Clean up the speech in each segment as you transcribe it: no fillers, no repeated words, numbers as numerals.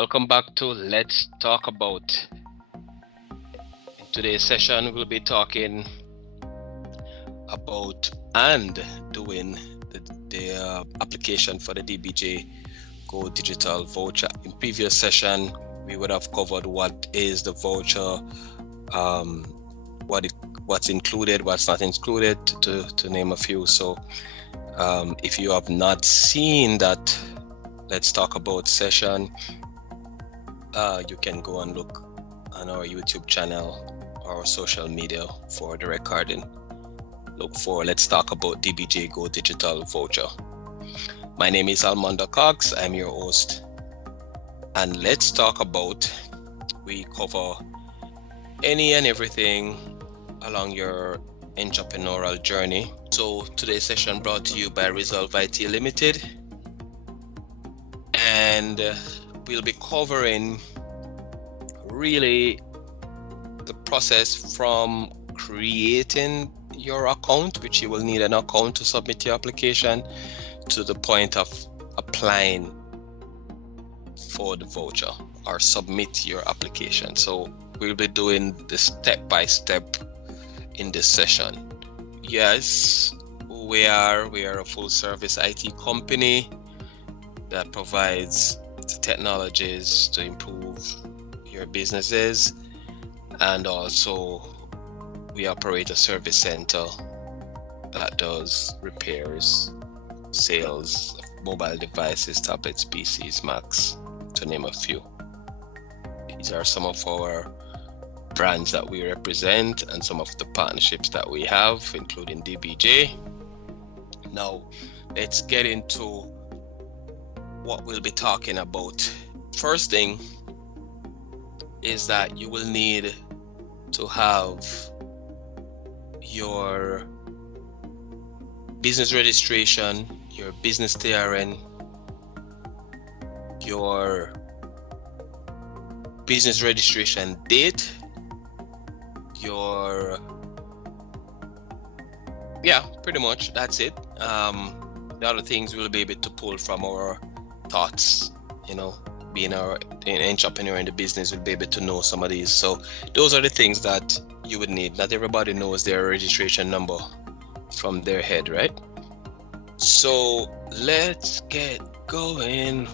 Welcome back to Let's Talk About. In today's session, we'll be talking about and doing the application for the DBJ Go Digital Voucher. In previous session, we would have covered what is the voucher, what's included, what's not included, to name a few. So if you have not seen that Let's Talk About session, you can go and look on our YouTube channel or social media for the recording. Look for Let's Talk About DBJ Go Digital Voucher. My name is Almonda Cox. I'm your host. And Let's Talk About, we cover any and everything along your entrepreneurial journey. So today's session brought to you by Resolve IT Limited. And we'll be covering really the process from creating your account, which you will need an account to submit your application, to the point of applying for the voucher or submit your application. So we'll be doing this step by step in this session. Yes, we are a full service IT company that provides the technologies to improve your businesses, and also we operate a service center that does repairs, sales of mobile devices, tablets, PCs, Macs, to name a few. These are some of our brands that we represent and some of the partnerships that we have, including DBJ. Now, let's get into what we'll be talking about. First thing is that you will need to have your business registration, your business TRN, your business registration date, pretty much that's it. The other things we'll be able to pull from our thoughts, being an entrepreneur in the business, will be able to know some of these. So those are the things that you would need. Not everybody knows their registration number from their head, right? So let's get going.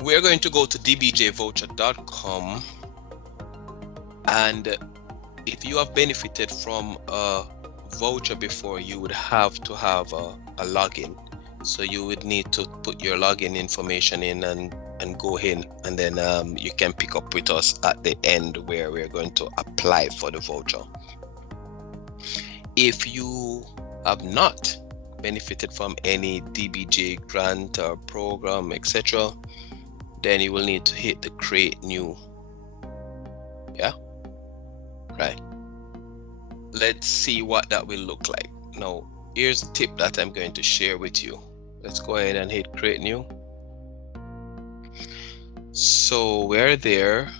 We're going to go to dbjvoucher.com, and if you have benefited from a voucher before, you would have to have a login. So you would need to put your login information in and go in, and then you can pick up with us at the end where we're going to apply for the voucher. If you have not benefited from any DBJ grant or program, etc., then you will need to hit the create new. Yeah, right. Let's see what that will look like. Now, here's a tip that I'm going to share with you. Let's go ahead and hit create new. So we're there.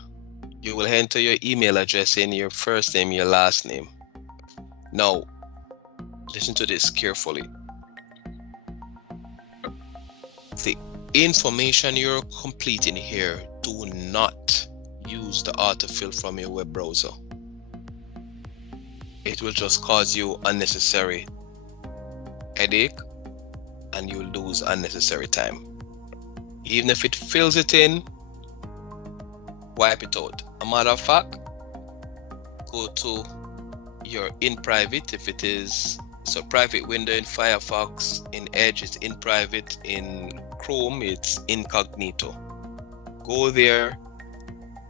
You will enter your email address in, your first name, your last name. Now, listen to this carefully. The information you're completing here, do not use the autofill from your web browser. It will just cause you unnecessary headache, and you'll lose unnecessary time. Even if it fills it in, wipe it out. A matter of fact, go to your in private. If it is a private window in Firefox, in Edge it's in private, in Chrome it's incognito. Go there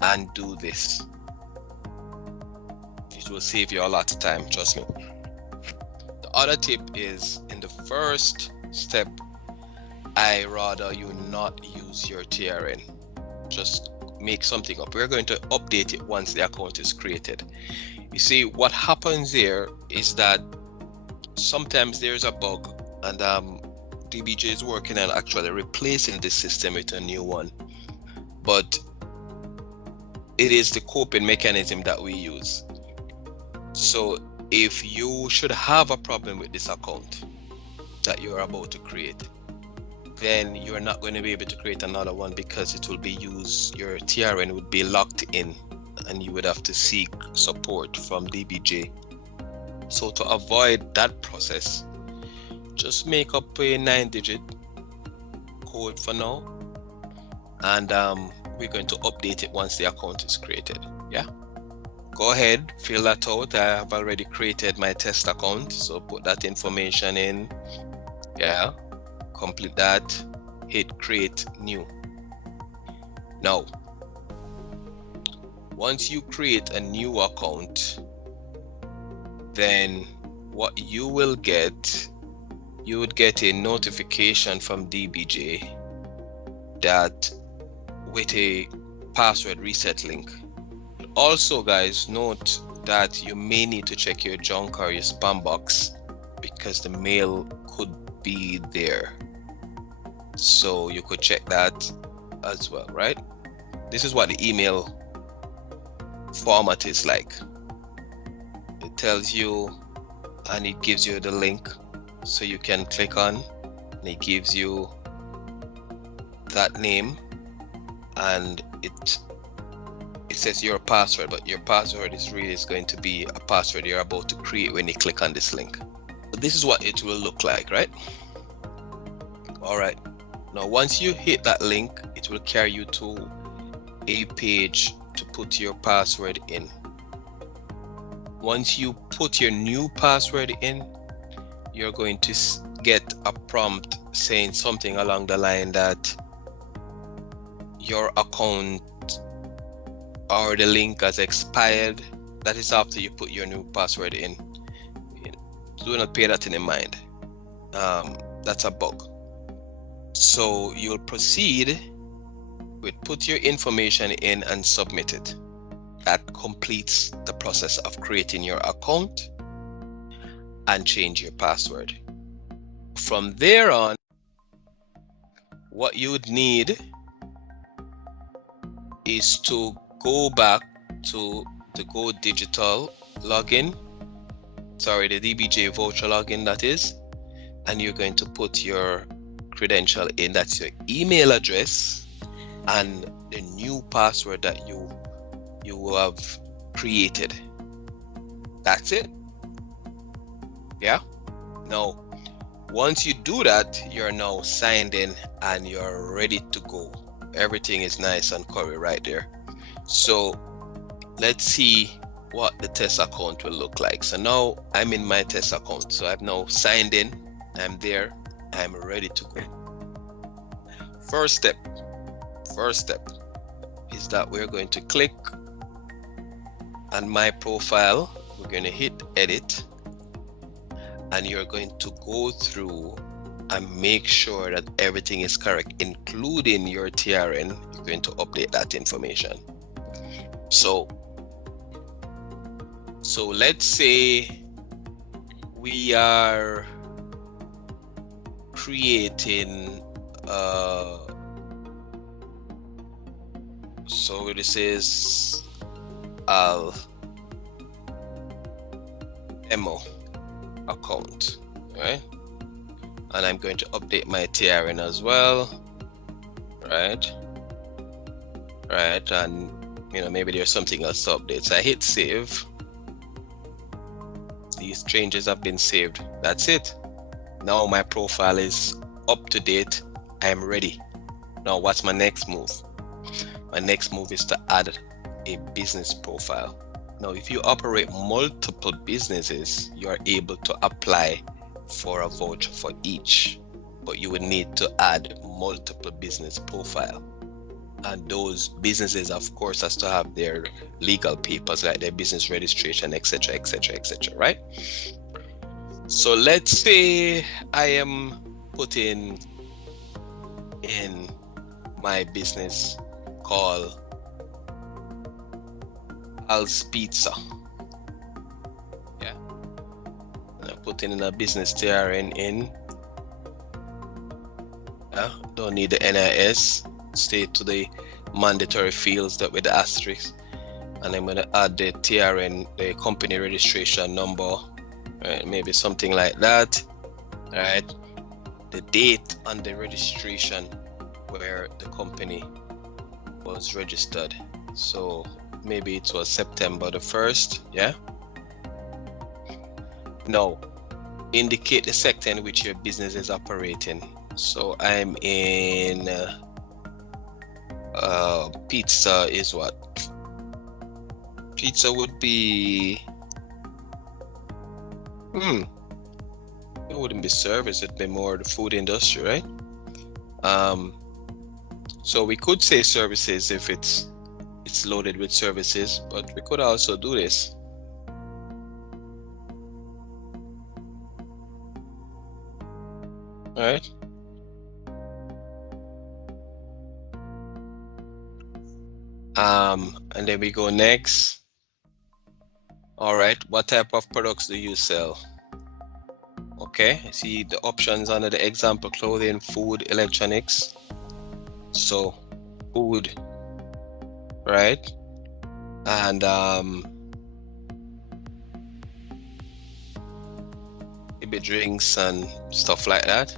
and do this. It will save you a lot of time, trust me. The other tip is, in the first step, I rather you not use your TRN. Just make something up. We're going to update it once the account is created. You see, what happens here is that sometimes there's a bug, and DBJ is working on actually replacing this system with a new one. But it is the coping mechanism that we use. So if you should have a problem with this account that you're about to create, then you're not going to be able to create another one because it will be used, your TRN would be locked in and you would have to seek support from DBJ. So to avoid that process, just make up a 9-digit code for now, and we're going to update it once the account is created. Yeah, go ahead, fill that out. I have already created my test account, so put that information in. Yeah, complete that, hit create new. Now once you create a new account, then what you will get, you would get a notification from DBJ that with a password reset link. Also guys, note that you may need to check your junk or your spam box because the mail could be there, so you could check that as well, right? This is what the email format is like. It tells you and it gives you the link so you can click on, and it gives you that name, and it says your password, but your password is going to be a password you're about to create when you click on this link. So this is what it will look like, right? All right, now once you hit that link, it will carry you to a page to put your password in. Once you put your new password in, you're going to get a prompt saying something along the line that your account or the link has expired. That is after you put your new password in. Do not pay that in mind. That's a bug. So you'll proceed with put your information in and submit it. That completes the process of creating your account and change your password. From there on, what you would need is to go back to the Go Digital login, the DBJ Voucher login that is, and you're going to put your credential in. That's your email address and the new password that you have created. That's it. Yeah. Now once you do that, you're now signed in and you're ready to go. Everything is nice and curry right there. So let's see what the test account will look like. So now I'm in my test account, so I've now signed in, I'm there, I'm ready to go. First step is that we're going to click on my profile, we're going to hit edit, and you're going to go through and make sure that everything is correct, including your TRN. You're going to update that information. So let's say we are creating so this is demo account, right? And I'm going to update my TRN as well, right? And maybe there's something else to update. So I hit save. These changes have been saved. That's it. Now my profile is up to date. I am ready. Now what's my next move? My next move is to add a business profile. Now if you operate multiple businesses, you are able to apply for a voucher for each, but you would need to add multiple business profile, and those businesses of course has to have their legal papers like their business registration, etc., right? So let's say I am putting in my business called Al's Pizza. Yeah, and I'm putting in a business TRN in. Yeah, don't need the NIS. Stay to the mandatory fields that with the asterisk, and I'm going to add the TRN, the company registration number, right? Maybe something like that, right? The date on the registration where the company was registered. So maybe it was September the 1st, yeah? Now, indicate the sector in which your business is operating. So I'm in pizza is what? Pizza would be it wouldn't be service, it'd be more the food industry, right? So we could say services if it's loaded with services, but we could also do this. All right. And then we go next. All right, what type of products do you sell? Okay, see the options under the example: clothing, food, electronics. So food, right? And maybe drinks and stuff like that.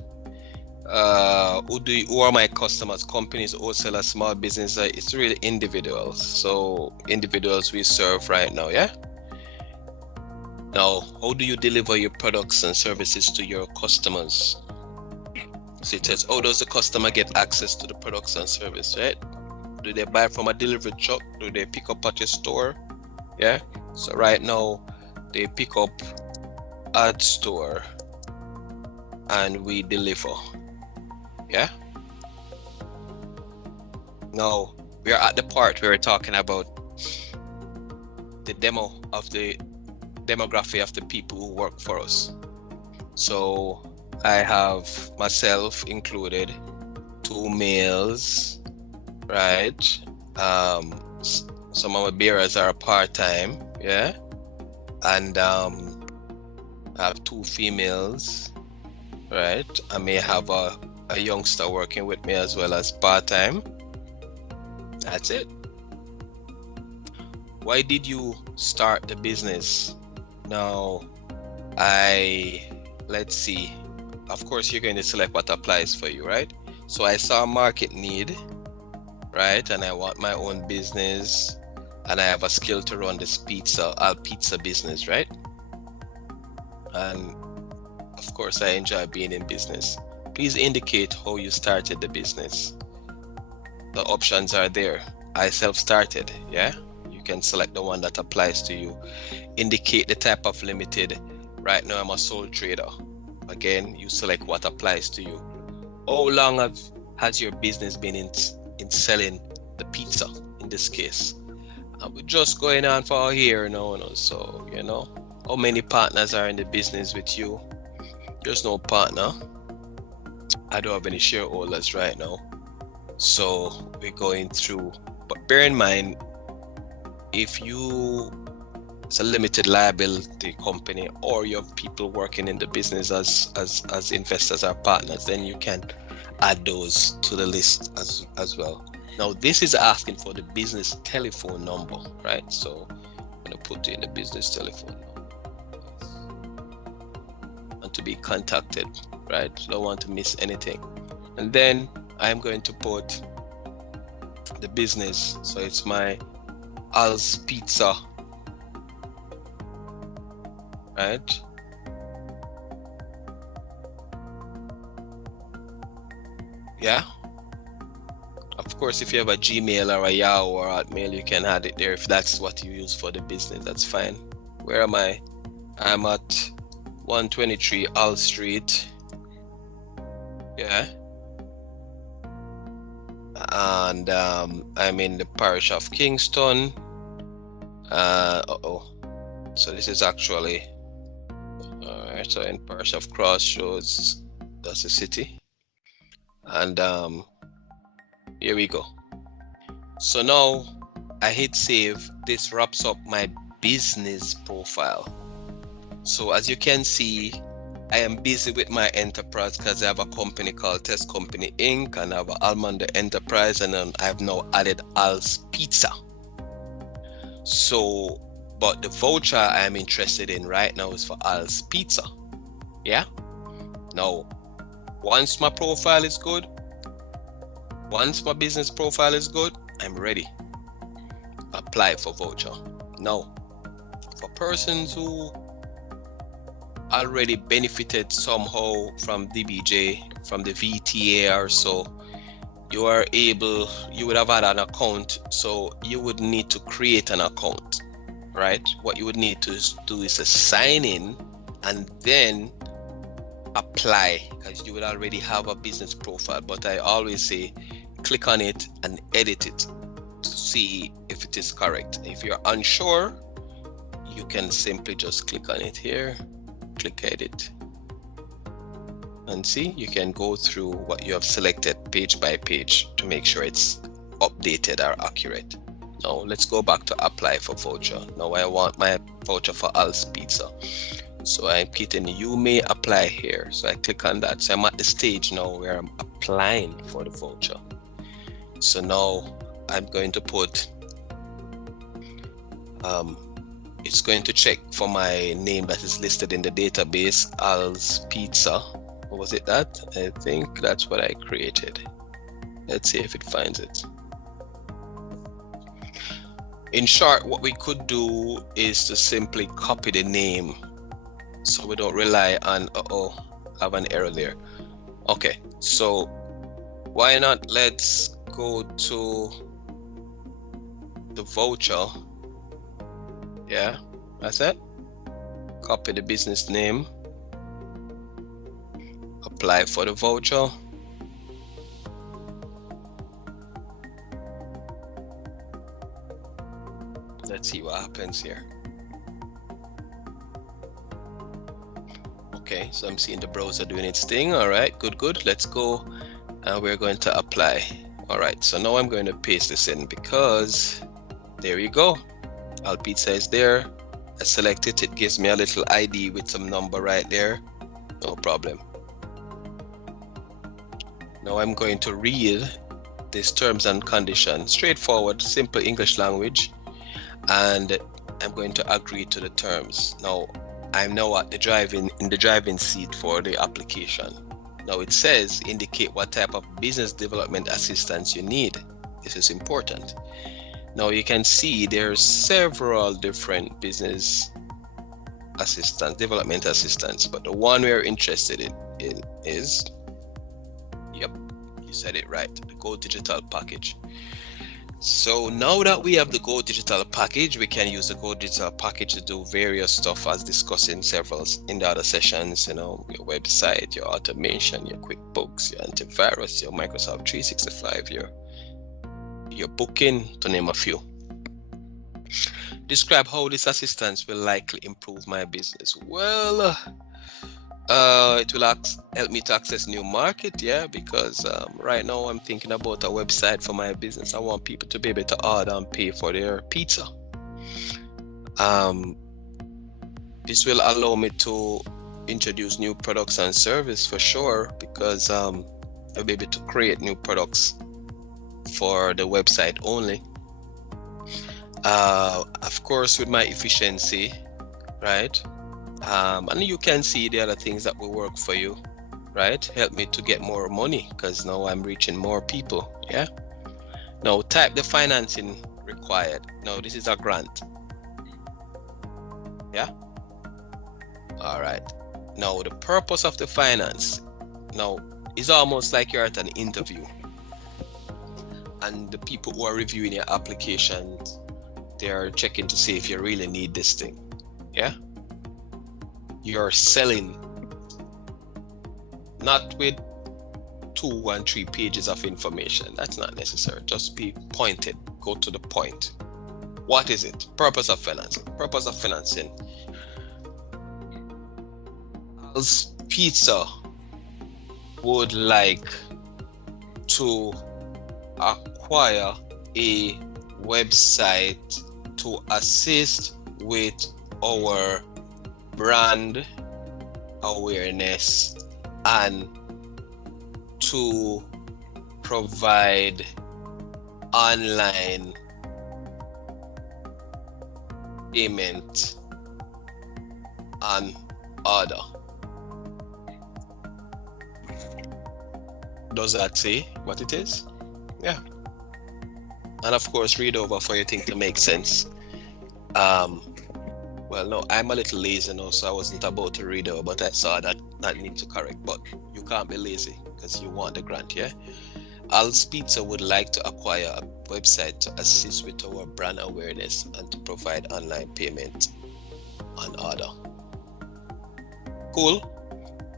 Who are my customers? Companies, wholesalers, small business? It's really individuals. So individuals we serve right now, yeah? Now, how do you deliver your products and services to your customers? So it says, how does the customer get access to the products and service, right? Do they buy from a delivery truck? Do they pick up at your store? Yeah. So right now, they pick up at store and we deliver. Yeah. Now we are at the part where we're talking about the demo of the demography of the people who work for us. So I have myself included, 2 males, right? Some of my bearers are part-time, yeah, and I have 2 females, right? I may have a youngster working with me as well as part-time. That's it. Why did you start the business? Now, let's see. Of course, you're going to select what applies for you, right? So I saw a market need, right? And I want my own business, and I have a skill to run this pizza business, right? And of course, I enjoy being in business. Please indicate how you started the business. The options are there. I self-started, yeah? You can select the one that applies to you. Indicate the type of limited. Right now, I'm a sole trader. Again, you select what applies to you. How long has your business been in selling the pizza in this case? We're just going on for a year now, so how many partners are in the business with you? There's no partner. I don't have any shareholders right now, so we're going through. But bear in mind, if it's a limited liability company or you have people working in the business as investors or partners, then you can add those to the list as well. Now this is asking for the business telephone number, right? So I'm going to put in the business telephone number and to be contacted, right? Don't want to miss anything. And then I'm going to put the business, so it's my Al's Pizza, right? Yeah. Of course, if you have a Gmail or a Yahoo or Hotmail, you can add it there if that's what you use for the business. That's fine. Where am I? I'm at 123 Al Street. Yeah. And I'm in the parish of Kingston. So this is actually alright. So in parish of Crossroads, that's the city. And here we go. So now I hit save. This wraps up my business profile. So as you can see, I am busy with my enterprise because I have a company called Test Company Inc. and I have Almond Enterprise, and then I've now added Al's Pizza. So, but the voucher I'm interested in right now is for Al's Pizza. Yeah. Now, Once my profile is good, once my business profile is good, I'm ready. Apply for voucher. Now, for persons who already benefited somehow from DBJ, from the VTA or so, you would have had an account, so you would need to create an account, right? What you would need to do is to sign in and then apply, because you would already have a business profile. But I always say click on it and edit it to see if it is correct. If you're unsure, you can simply just click on it here, click edit, and see, you can go through what you have selected page by page to make sure it's updated or accurate. Now let's go back to apply for voucher. Now I want my voucher for Al's Pizza, so I'm hitting you may apply here. So I click on that. So I'm at the stage now where I'm applying for the voucher. So now I'm going to put it's going to check for my name that is listed in the database, Al's Pizza. Or was it that? I think that's what I created. Let's see if it finds it. In short, what we could do is to simply copy the name so we don't rely on, I have an error there. Okay, so why not, let's go to the voucher. Yeah, that's it. Copy the business name, apply for the voucher. Let's see what happens here. Okay, so I'm seeing the browser doing its thing. All right, good. Let's go, and we're going to apply. All right, so now I'm going to paste this in, because there you go. Al Pizza is there. I select it. It gives me a little ID with some number right there. No problem. Now I'm going to read these terms and conditions. Straightforward, simple English language. And I'm going to agree to the terms. Now I'm now at in the driving seat for the application. Now it says indicate what type of business development assistance you need. This is important. Now you can see there's several different business assistance, development assistance, but the one we're interested in is, yep, you said it right, the Go Digital package. So now that we have the Go Digital package, we can use the Go Digital package to do various stuff as discussed in the other sessions, your website, your automation, your QuickBooks, your antivirus, your Microsoft 365, your booking, to name a few. Describe how this assistance will likely improve my business. Well, it will help me to access new market, because right now I'm thinking about a website for my business. I want people to be able to order and pay for their pizza. This will allow me to introduce new products and service for sure, because I'll be able to create new products for the website only. Of course, with my efficiency, right? And you can see the other things that will work for you, right? Help me to get more money, because now I'm reaching more people. Now type the financing required. Now this is a grant. All right. Now the purpose of the finance now is almost like you're at an interview, and the people who are reviewing your application, they are checking to see if you really need this thing. You're selling, not with 2 and 3 pages of information. That's not necessary. Just be pointed. Go to the point. What is it? Purpose of financing. Purpose of financing. Al's Pizza would like to acquire a website to assist with our brand awareness and to provide online payment and order. Does that say what it is? Yeah. And of course, read over for your thing to make sense. Well, no, I'm a little lazy now, so I wasn't about to read over, but I saw that need to correct. But you can't be lazy because you want the grant, yeah? Al's Pizza would like to acquire a website to assist with our brand awareness and to provide online payment on order. Cool.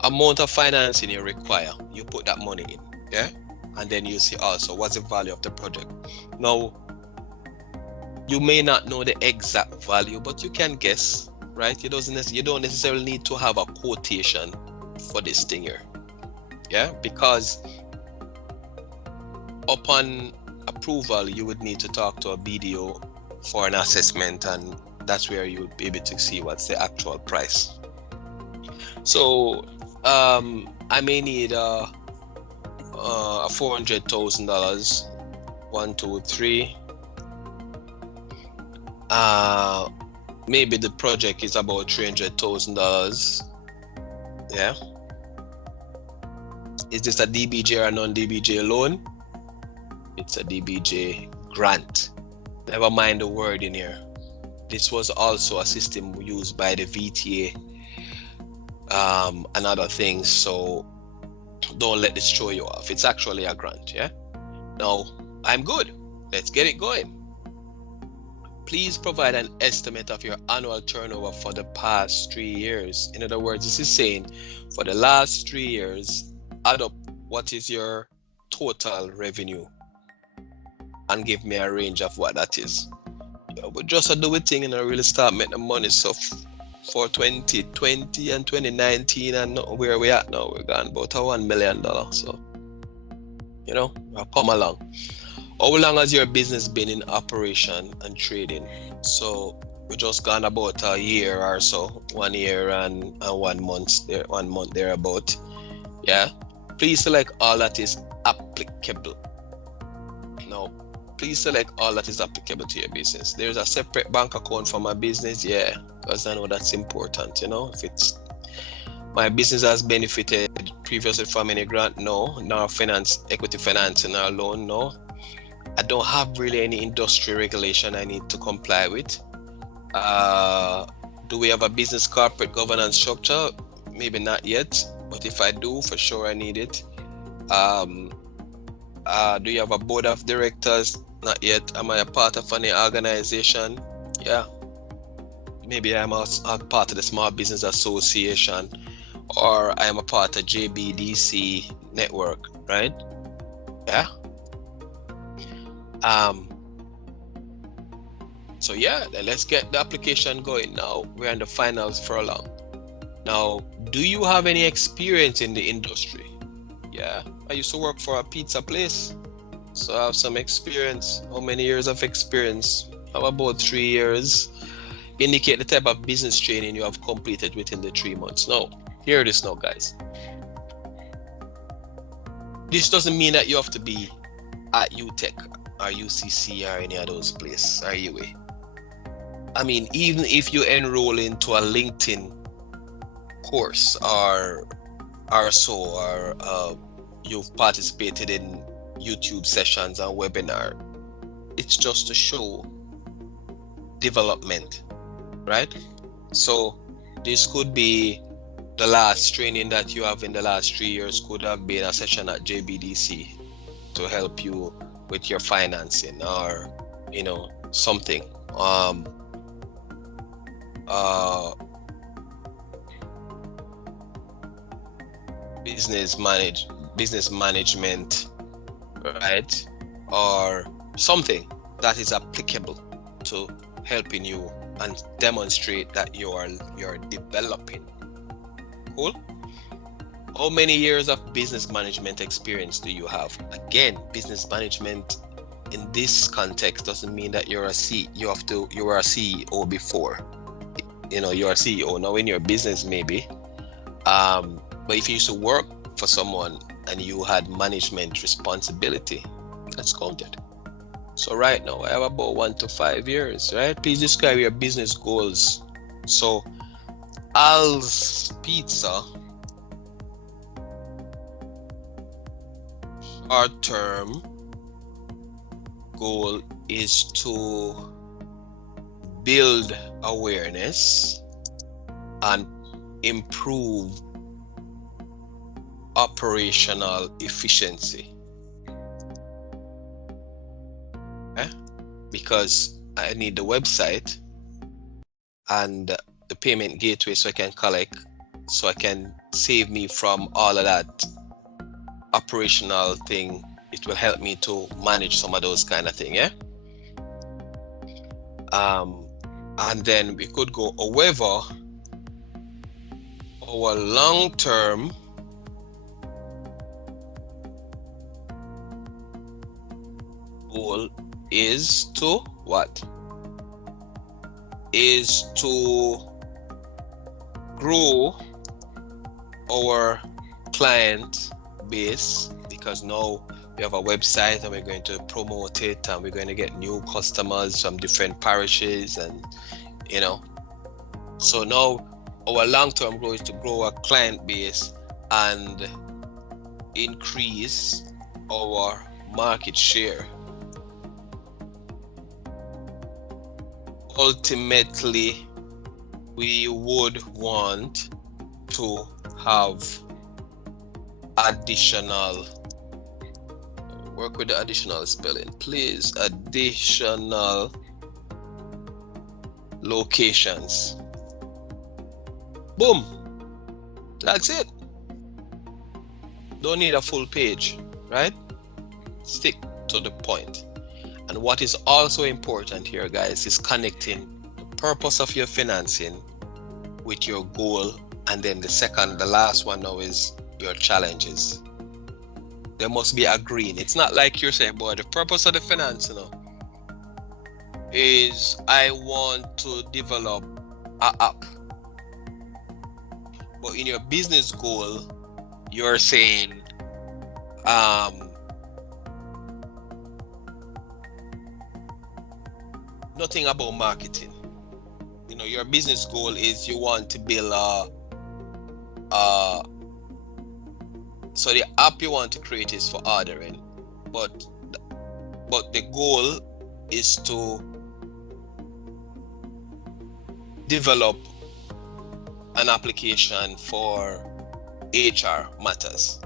Amount of financing you require, you put that money in, yeah? And then you see also what's the value of the project. Now, you may not know the exact value, but you can guess, right? You don't necessarily need to have a quotation for this thing here, yeah? Because upon approval, you would need to talk to a BDO for an assessment, and that's where you would be able to see what's the actual price. So I may need a $400,000. 1, 2, 3. Maybe the project is about $300,000. Yeah. Is this a DBJ or a non-DBJ loan? It's a DBJ grant. Never mind the word in here. This was also a system used by the VTA and other things, so don't let this throw you off. It's actually a grant, yeah? Now, I'm good. Let's get it going. Please provide an estimate of your annual turnover for the past 3 years. In other words, this is saying for the last 3 years, add up what is your total revenue and give me a range of what that is. But just to do a thing and really start making money. So for 2020 and 2019 and where we at now, we're gone about $1 million. So, I've come along. How long has your business been in operation and trading? So we just gone about a year or so, 1 year and 1 month there, 1 month thereabout. Yeah. Please select all that is applicable. Now, please select all that is applicable to your business. There's a separate bank account for my business, yeah, because I know that's important. If it's my business has benefited previously from any grant, no, nor equity financing or loan, no. I don't have really any industry regulation I need to comply with. Do we have a business corporate governance structure? Maybe not yet, but if I do, for sure I need it. Do you have a board of directors? Not yet. Am I a part of any organization? Yeah. Maybe I'm a part of the Small Business Association, or I am a part of JBDC network, right? Yeah. So yeah, then let's get the application going now. We're in the finals for long. Now, do you have any experience in the industry? Yeah, I used to work for a pizza place, so I have some experience. How many years of experience? How about 3 years? Indicate the type of business training you have completed within the 3 months. Now, hear this now, guys. This doesn't mean that you have to be at UTech or UCC or any of those places or UA. I mean, even if you enroll into a LinkedIn course or you've participated in YouTube sessions and webinar, it's just to show development, right? So this could be the last training that you have in the last 3 years, could have been a session at JBDC to help you with your financing or something. Business management, right? Or something that is applicable to helping you and demonstrate that you're developing. Cool. How many years of business management experience do you have? Again, business management in this context doesn't mean that you were a CEO before. You're a CEO now in your business maybe. But if you used to work for someone and you had management responsibility, that's counted. So right now I have about 1 to 5 years, right? Please describe your business goals. So Al's Pizza short-term goal is to build awareness and improve operational efficiency. Because I need the website and the payment gateway so I can collect, so I can save me from all of that operational thing. It will help me to manage some of those kind of thing, yeah? And then we could go, however, our long-term goal is to what? Is to grow our client base, because now we have a website and we're going to promote it and we're going to get new customers from different parishes, and you know, so now our long-term goal is to grow our client base and increase our market share. Ultimately, we would want to have additional, work with the additional spelling, please, additional locations. Boom, that's it. Don't need a full page, right? Stick to the point. And what is also important here, guys, is connecting the purpose of your financing with your goal. And then the last one now is your challenges. They must be agreeing. It's not like you're saying, boy, the purpose of the finance, you know, is I want to develop an app. But in your business goal, you're saying, nothing about marketing. You know, your business goal is you want to build so the app you want to create is for ordering, but the goal is to develop an application for HR matters.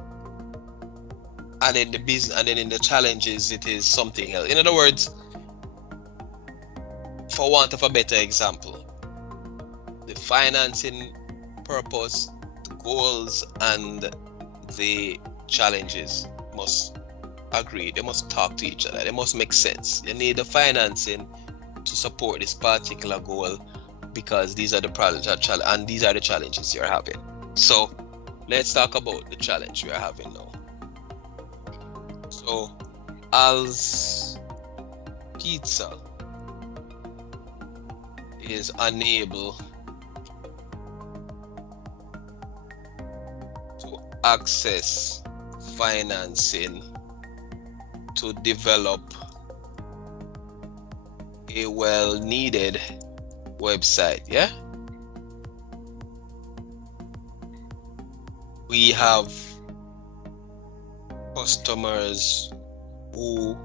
And in the business, and then in the challenges, it is something else. In other words, for want of a better example, the financing purpose, the goals, and the challenges must agree. They must talk to each other. They must make sense. You need the financing to support this particular goal, because these are the problems and these are the challenges you're having. So let's talk about the challenge you're having now. So as pizza is unable to access financing to develop a well-needed website, yeah? We have customers who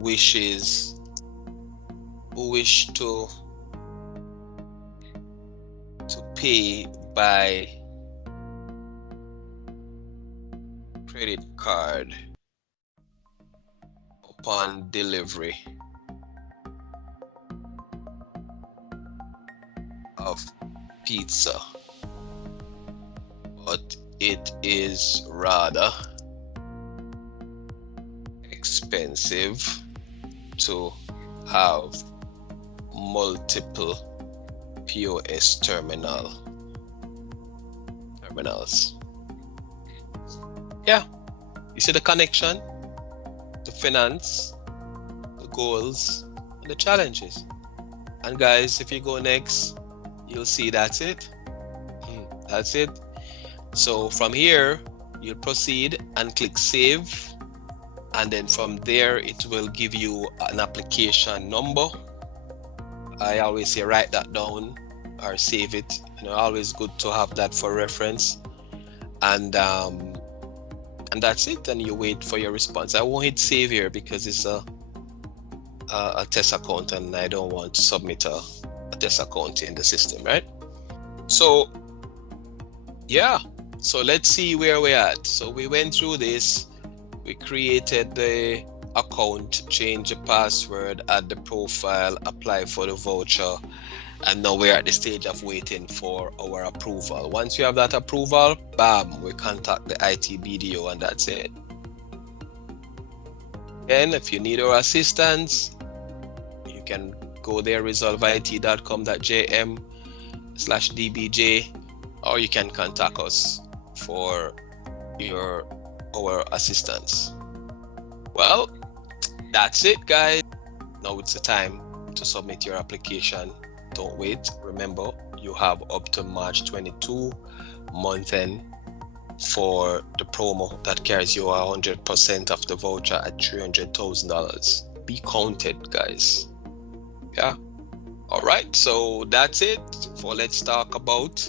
wish to pay by credit card upon delivery of pizza, but it is rather expensive to have multiple POS terminals. Yeah, you see the connection, the finance, the goals, and the challenges. And guys, if you go next, you'll see that's it. That's it. So from here, you'll proceed and click save. And then from there, it will give you an application number. I always say write that down or save it. You know, always good to have that for reference. And and that's it. And you wait for your response. I won't hit save here because it's a test account, and I don't want to submit a test account in the system, right? So yeah, so let's see where we're at. So we went through this. We created the account, change the password, add the profile, apply for the voucher, and now we're at the stage of waiting for our approval. Once you have that approval, bam, we contact the IT BDO, and that's it. And if you need our assistance, you can go there, resolveit.com.jm/dbj, or you can contact us for our assistance. Well, that's it, guys. Now it's the time to submit your application. Don't wait. Remember, you have up to March 22 month end for the promo that carries you 100% of the voucher at $300,000. Be counted, guys. Yeah. All right. So that's it for Let's Talk About.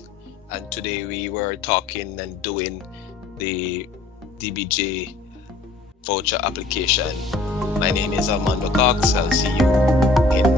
And today we were talking and doing the DBJ voucher application. My name is Armando Cox. I'll see you in